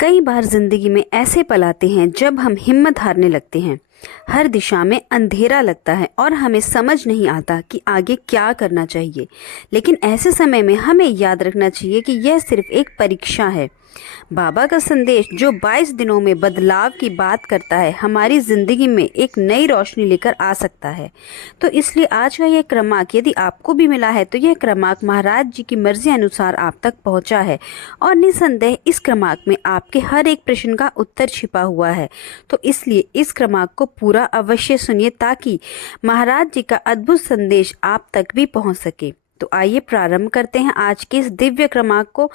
कई बार जिंदगी में ऐसे पल आते हैं जब हम हिम्मत हारने लगते हैं। हर दिशा में अंधेरा लगता है और हमें समझ नहीं आता कि आगे क्या करना चाहिए। लेकिन ऐसे समय में हमें याद रखना चाहिए कि यह सिर्फ एक परीक्षा है। बाबा का संदेश जो 22 दिनों में बदलाव की बात करता है, हमारी ज़िंदगी में एक नई रोशनी लेकर आ सकता है। तो इसलिए आज का यह क्रमांक यदि आपको भी मिला है तो यह क्रमांक महाराज जी की मर्जी अनुसार आप तक पहुंचा है और निसंदेह इस क्रमांक में आपके हर एक प्रश्न का उत्तर छिपा हुआ है। तो इसलिए इस क्रमांक को पूरा अवश्य सुनिए ताकि महाराज जी का अद्भुत संदेश आप तक भी पहुंच सके। तो आइए प्रारंभ करते हैं आज के इस दिव्य क्रमांक को।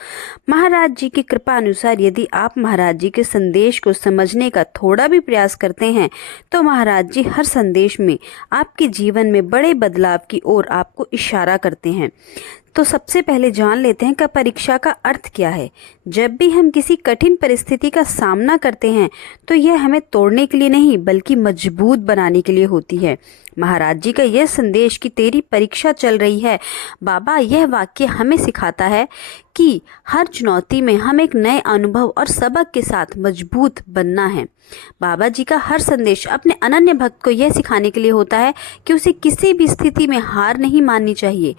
महाराज जी की कृपा अनुसार यदि आप महाराज जी के संदेश को समझने का थोड़ा भी प्रयास करते हैं तो महाराज जी हर संदेश में आपके जीवन में बड़े बदलाव की ओर आपको इशारा करते हैं। तो सबसे पहले जान लेते हैं कि परीक्षा का अर्थ क्या है। जब भी हम किसी कठिन परिस्थिति का सामना करते हैं तो यह हमें तोड़ने के लिए नहीं बल्कि मजबूत बनाने के लिए होती है। महाराज जी का यह संदेश कि तेरी परीक्षा चल रही है, बाबा यह वाक्य हमें सिखाता है कि हर चुनौती में हम एक नए अनुभव और सबक के साथ मजबूत बनना है। बाबा जी का हर संदेश अपने अनन्य भक्त को यह सिखाने के लिए होता है कि उसे किसी भी स्थिति में हार नहीं माननी चाहिए।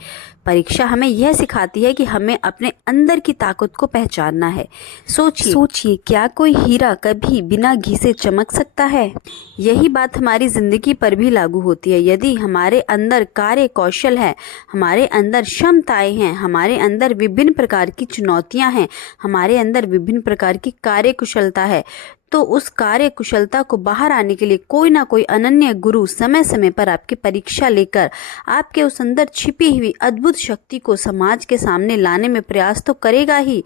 परीक्षा हमें यह सिखाती है कि हमें अपने अंदर की ताकत को पहचानना है। सोचिए क्या कोई हीरा कभी बिना घी से चमक सकता है? यही बात हमारी जिंदगी पर भी लागू होती है। यदि हमारे अंदर कार्य कौशल है, हमारे अंदर क्षमताएं हैं, हमारे अंदर विभिन्न प्रकार की चुनौतियां हैं, हमारे अंदर विभिन्न प्रकार की कार्य कुशलता है, तो उस कार्य कुशलता को बाहर आने के लिए कोई ना कोई अनन्य गुरु समय समय पर आपकी परीक्षा लेकर आपके उस अंदर छिपी हुई अद्भुत शक्ति को समाज के सामने लाने में प्रयास तो करेगा ही।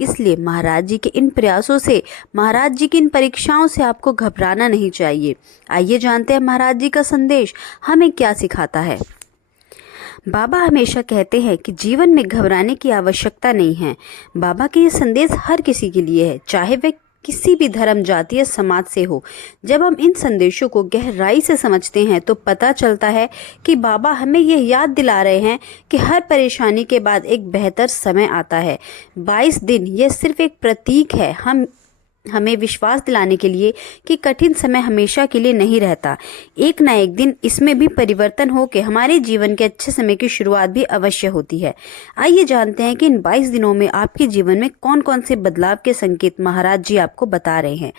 इसलिए महाराज जी के इन प्रयासों से, महाराज जी की इन परीक्षाओं से आपको घबराना नहीं चाहिए। आइए जानते हैं महाराज जी का संदेश हमें क्या सिखाता है। बाबा हमेशा कहते हैं कि जीवन में घबराने की आवश्यकता नहीं है। बाबा के ये संदेश हर किसी के लिए है, चाहे वह किसी भी धर्म, जाति या समाज से हो। जब हम इन संदेशों को गहराई से समझते हैं तो पता चलता है कि बाबा हमें यह याद दिला रहे हैं कि हर परेशानी के बाद एक बेहतर समय आता है। 22 दिन यह सिर्फ एक प्रतीक है, हमें विश्वास दिलाने के लिए कि कठिन समय हमेशा के लिए नहीं रहता। एक ना एक दिन इसमें भी परिवर्तन हो के हमारे जीवन के अच्छे समय की शुरुआत भी अवश्य होती है। आइए जानते हैं कि इन 22 दिनों में आपके जीवन में कौन कौन से बदलाव के संकेत महाराज जी आपको बता रहे हैं।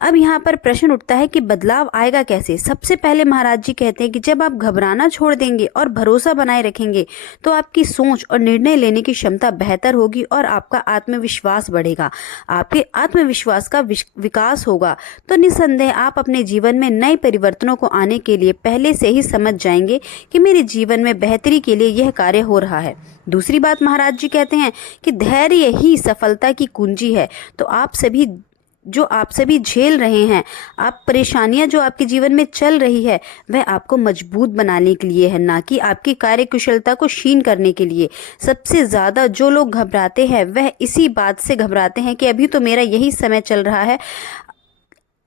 अब यहाँ पर प्रश्न उठता है कि बदलाव आएगा कैसे। सबसे पहले महाराज जी कहते हैं कि जब आप घबराना छोड़ देंगे और भरोसा बनाए रखेंगे तो आपकी सोच और निर्णय लेने की क्षमता बेहतर होगी और आपका आत्मविश्वास बढ़ेगा। आपके आत्मविश्वास का विकास होगा तो निसंदेह आप अपने जीवन में नए परिवर्तनों को आने के लिए पहले से ही समझ जाएंगे कि मेरे जीवन में बेहतरी के लिए यह कार्य हो रहा है। दूसरी बात महाराज जी कहते हैं कि धैर्य ही सफलता की कुंजी है। तो आप सभी झेल रहे हैं, आप परेशानियां जो आपके जीवन में चल रही है वह आपको मजबूत बनाने के लिए है, ना कि आपकी कार्य कुशलता को क्षीण करने के लिए। सबसे ज़्यादा जो लोग घबराते हैं वह इसी बात से घबराते हैं कि अभी तो मेरा यही समय चल रहा है,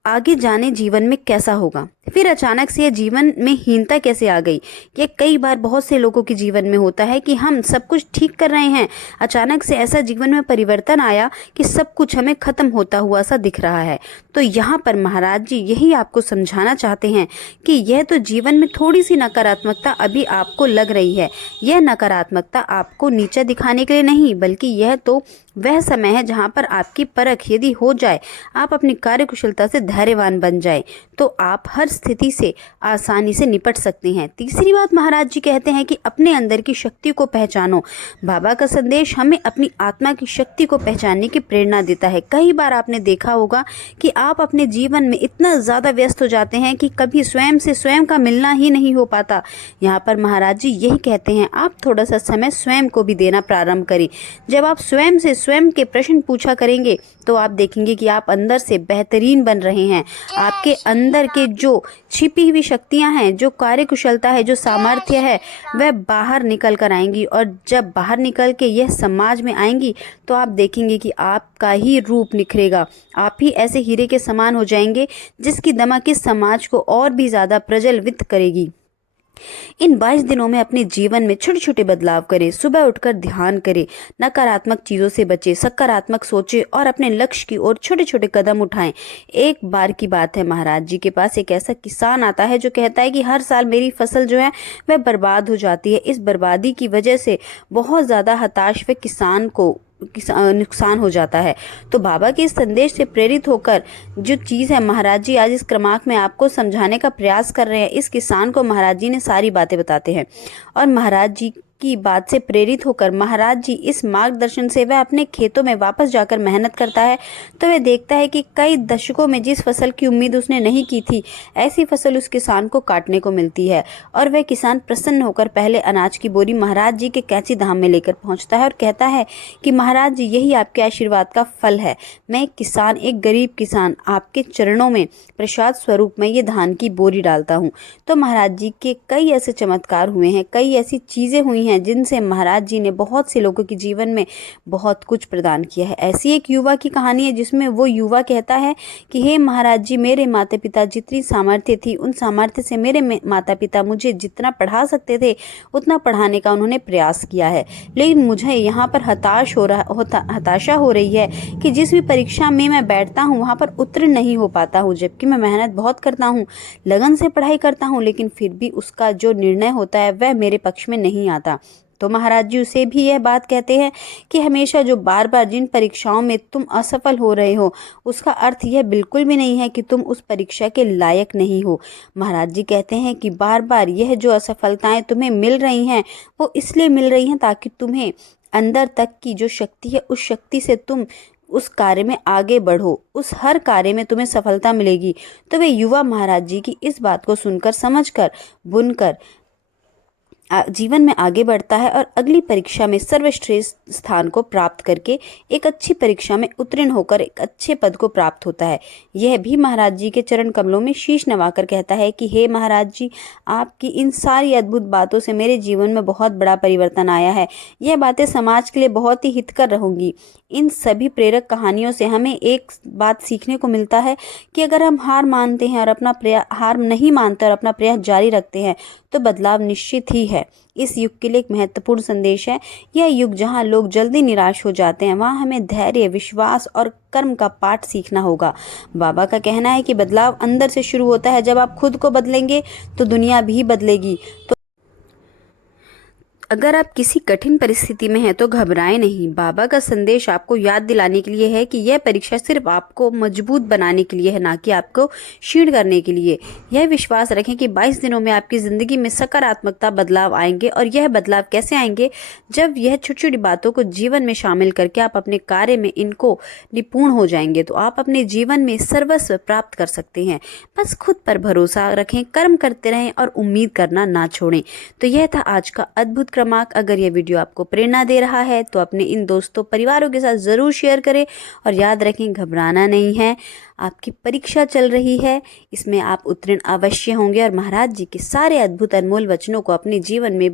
आगे जाने जीवन में कैसा होगा, फिर अचानक से यह जीवन में हीनता कैसे आ गई। ये कई बार बहुत से लोगों के जीवन में होता है कि हम सब कुछ ठीक कर रहे हैं, अचानक से ऐसा जीवन में परिवर्तन आया कि सब कुछ हमें खत्म होता हुआ सा दिख रहा है। तो यहाँ पर महाराज जी यही आपको समझाना चाहते हैं कि यह तो जीवन में थोड़ी सी नकारात्मकता अभी आपको लग रही है, यह नकारात्मकता आपको नीचा दिखाने के लिए नहीं बल्कि यह तो वह समय है जहाँ पर आपकी परख यदि हो जाए, आप अपनी कार्यकुशलता से धैर्यवान बन जाए तो आप हर स्थिति से आसानी से निपट सकते हैं। तीसरी बात महाराज जी कहते हैं कि अपने अंदर की शक्ति को पहचानो। बाबा का संदेश हमें अपनी आत्मा की शक्ति को पहचानने की प्रेरणा देता है। कई बार आपने देखा होगा कि आप अपने जीवन में इतना ज़्यादा व्यस्त हो जाते हैं कि कभी स्वयं से स्वयं का मिलना ही नहीं हो पाता। यहाँ पर महाराज जी यही कहते हैं आप थोड़ा सा समय स्वयं को भी देना प्रारंभ करें। जब आप स्वयं से स्वयं के प्रश्न पूछा करेंगे तो आप देखेंगे कि आप अंदर से बेहतरीन बन रहे हैं। आपके अंदर के जो छिपी हुई शक्तियां हैं, जो कार्यकुशलता है, जो सामर्थ्य है, वह बाहर निकल कर आएंगी और जब बाहर निकल के यह समाज में आएंगी तो आप देखेंगे कि आपका ही रूप निखरेगा। आप ही ऐसे हीरे के समान हो जाएंगे जिसकी दमक इस समाज को और भी ज़्यादा प्रज्वलित करेगी। इन 22 दिनों में अपने जीवन में छोटे छोटे बदलाव करें। सुबह उठकर ध्यान करें, नकारात्मक चीज़ों से बचें, सकारात्मक सोचें और अपने लक्ष्य की ओर छोटे छोटे कदम उठाएं। एक बार की बात है, महाराज जी के पास एक ऐसा किसान आता है जो कहता है कि हर साल मेरी फसल जो है वह बर्बाद हो जाती है। इस बर्बादी की वजह से बहुत ज़्यादा हताश व किसान को नुकसान हो जाता है। तो बाबा के इस संदेश से प्रेरित होकर जो चीज़ है, महाराज जी आज इस क्रमांक में आपको समझाने का प्रयास कर रहे हैं। इस किसान को महाराज जी ने सारी बातें बताते हैं और महाराज जी की बात से प्रेरित होकर महाराज जी इस मार्गदर्शन से वह अपने खेतों में वापस जाकर मेहनत करता है। तो वह देखता है कि कई दशकों में जिस फसल की उम्मीद उसने नहीं की थी, ऐसी फसल उस किसान को काटने को मिलती है। और वह किसान प्रसन्न होकर पहले अनाज की बोरी महाराज जी के कैंची धाम में लेकर पहुंचता है और कहता है कि महाराज जी यही आपके आशीर्वाद का फल है। मैं एक किसान, एक गरीब किसान, आपके चरणों में प्रसाद स्वरूप मैं ये धान की बोरी डालता हूँ। तो महाराज जी के कई ऐसे चमत्कार हुए हैं, कई ऐसी चीज़ें हुई हैं जिनसे महाराज जी ने बहुत से लोगों के जीवन में बहुत कुछ प्रदान किया है। ऐसी एक युवा की कहानी है जिसमें वो युवा कहता है कि हे महाराज जी, मेरे माता पिता जितनी सामर्थ्य थी, उन सामर्थ्य से मेरे माता पिता मुझे जितना पढ़ा सकते थे उतना पढ़ाने का उन्होंने प्रयास किया है। लेकिन मुझे यहाँ पर हताशा हो रही है कि जिस भी परीक्षा में मैं बैठता हूँ वहाँ पर उत्तीर्ण नहीं हो पाता हूँ, जबकि मैं मेहनत बहुत करता हूँ, लगन से पढ़ाई करता हूँ, लेकिन फिर भी उसका जो निर्णय होता है वह मेरे पक्ष में नहीं आता। तो महाराज जी उसे भी यह बात कहते हैं कि हमेशा जो बार बार जिन परीक्षाओं में तुम असफल हो रहे हो, उसका अर्थ यह बिल्कुल भी नहीं है कि तुम उस परीक्षा के लायक नहीं हो। महाराज जी कहते हैं कि बार बार यह जो असफलताएं तुम्हें मिल रही हैं वो इसलिए मिल रही हैं ताकि तुम्हें अंदर तक की जो शक्ति है, उस शक्ति से तुम उस कार्य में आगे बढ़ो, उस हर कार्य में तुम्हें सफलता मिलेगी। तो वे युवा महाराज जी की इस बात को सुनकर, समझकर, बुनकर जीवन में आगे बढ़ता है और अगली परीक्षा में सर्वश्रेष्ठ स्थान को प्राप्त करके एक अच्छी परीक्षा में उत्तीर्ण होकर एक अच्छे पद को प्राप्त होता है। यह भी महाराज जी के चरण कमलों में शीश नवाकर कहता है कि हे महाराज जी, आपकी इन सारी अद्भुत बातों से मेरे जीवन में बहुत बड़ा परिवर्तन आया है। यह बातें समाज के लिए बहुत ही हितकर रहूंगी। इन सभी प्रेरक कहानियों से हमें एक बात सीखने को मिलता है कि अगर हम हार मानते हैं और हार नहीं मानते और अपना प्रयास जारी रखते हैं तो बदलाव निश्चित ही है। इस युग के लिए एक महत्वपूर्ण संदेश है। यह युग जहां लोग जल्दी निराश हो जाते हैं, वहां हमें धैर्य, विश्वास और कर्म का पाठ सीखना होगा। बाबा का कहना है कि बदलाव अंदर से शुरू होता है। जब आप खुद को बदलेंगे तो दुनिया भी बदलेगी। तो अगर आप किसी कठिन परिस्थिति में हैं तो घबराएं नहीं। बाबा का संदेश आपको याद दिलाने के लिए है कि यह परीक्षा सिर्फ आपको मजबूत बनाने के लिए है, ना कि आपको क्षीण करने के लिए। यह विश्वास रखें कि 22 दिनों में आपकी ज़िंदगी में सकारात्मकता बदलाव आएंगे। और यह बदलाव कैसे आएंगे? जब यह छोटी छोटी बातों को जीवन में शामिल करके आप अपने कार्य में इनको निपुण हो जाएंगे तो आप अपने जीवन में सर्वस्व प्राप्त कर सकते हैं। बस खुद पर भरोसा रखें, कर्म करते रहें और उम्मीद करना ना छोड़ें। तो यह था आज का अद्भुत क्रमांक। अगर यह वीडियो आपको प्रेरणा दे रहा है तो अपने इन दोस्तों, परिवारों के साथ ज़रूर शेयर करें। और याद रखें, घबराना नहीं है। आपकी परीक्षा चल रही है, इसमें आप उत्तीर्ण अवश्य होंगे। और महाराज जी के सारे अद्भुत अनमोल वचनों को अपने जीवन में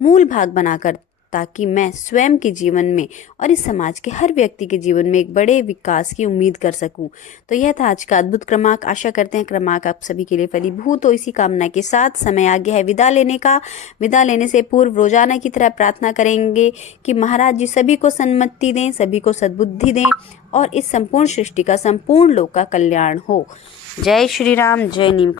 मूल भाग बनाकर, ताकि मैं स्वयं के जीवन में और इस समाज के हर व्यक्ति के जीवन में एक बड़े विकास की उम्मीद कर सकूं। तो यह था आज का अद्भुत क्रमांक। आशा करते हैं क्रमांक आप सभी के लिए फलीभूत हो। इसी कामना के साथ समय आ गया है विदा लेने का। विदा लेने से पूर्व रोजाना की तरह प्रार्थना करेंगे कि महाराज जी सभी को सन्मति दें, सभी को सद्बुद्धि दें और इस संपूर्ण सृष्टि का, संपूर्ण लोक का कल्याण हो। जय श्री राम, जय नीम।